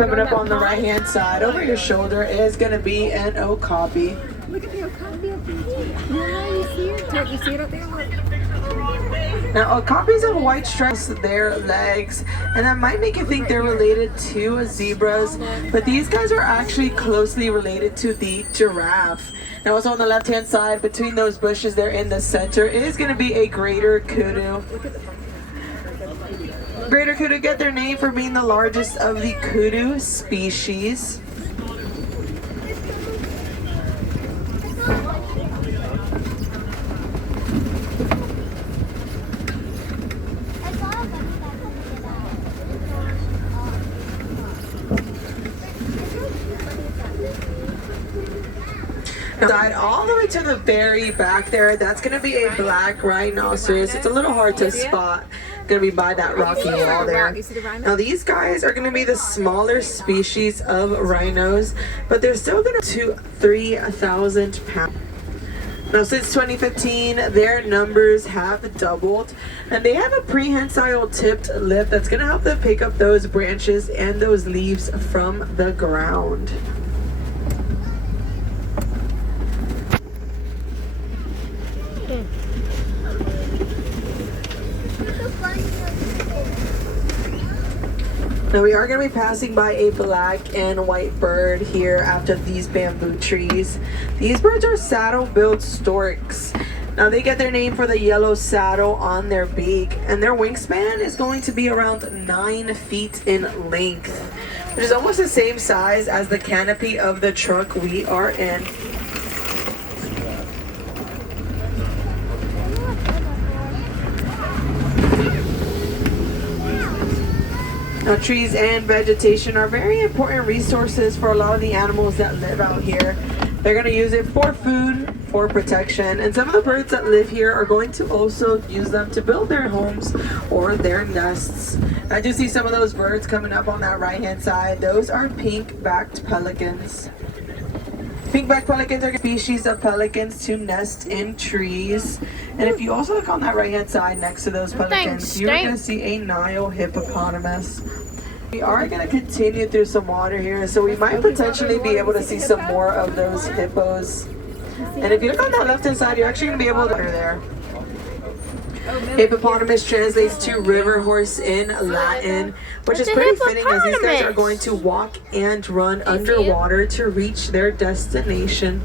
Coming up on the right hand side over your shoulder is going to be an okapi. Look at the okapi up there. Yeah, you see it? You see it up there? Look. Now, okapis have white stripes on their legs, and that might make you think they're related to zebras, but these guys are actually closely related to the giraffe. Now, also on the left-hand side, between those bushes there in the center, is going to be a greater kudu. Greater kudu get their name for being the largest of the kudu species. Side all the way to the very back there, that's going to be a black rhinoceros. It's a little hard to spot. Going to be by that rocky wall there. Now these guys are going to be the smaller species of rhinos, but they're still going to 3,000 pounds. Now since 2015, their numbers have doubled, and they have a prehensile tipped lip that's going to help them pick up those branches and those leaves from the ground. Now we are going to be passing by a black and white bird here after these bamboo trees. These birds are saddle-billed storks. Now they get their name for the yellow saddle on their beak, and their wingspan is going to be around 9 feet in length, which is almost the same size as the canopy of the truck we are in. Now, trees and vegetation are very important resources for a lot of the animals that live out here. They're going to use it for food, for protection, and some of the birds that live here are going to also use them to build their homes or their nests. I do see some of those birds coming up on that right hand side. Those are pink-backed pelicans. Pink-backed pelicans are a species of pelicans to nest in trees. And if you also look on that right hand side next to those pelicans, you're going to see a Nile hippopotamus. We are going to continue through some water here, so we might potentially be able to see some more of those hippos. And if you look on that left hand side, you're actually going to be able to enter there. Hippopotamus translates to river horse in Latin, which is pretty fitting as these guys are going to walk and run underwater to reach their destination.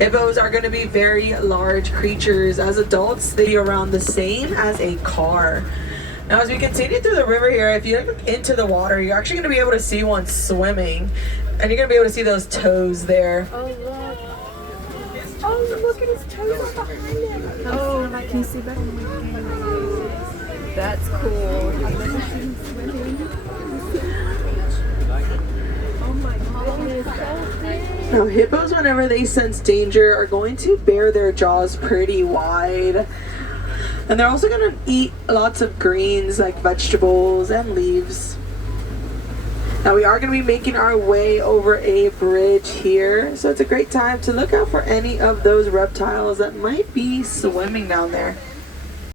Hippos are going to be very large creatures. As adults, they are around the same as a car. Now, as we continue through the river here, if you look into the water, you're actually going to be able to see one swimming, and you're going to be able to see those toes there. Oh, look. Oh, look at his toes behind him. Oh, can you see better? That's cool. I've never seen him swimming. Oh my God. Now, hippos, whenever they sense danger, are going to bare their jaws pretty wide. And they're also going to eat lots of greens like vegetables and leaves. Now we are going to be making our way over a bridge here, so it's a great time to look out for any of those reptiles that might be swimming down there.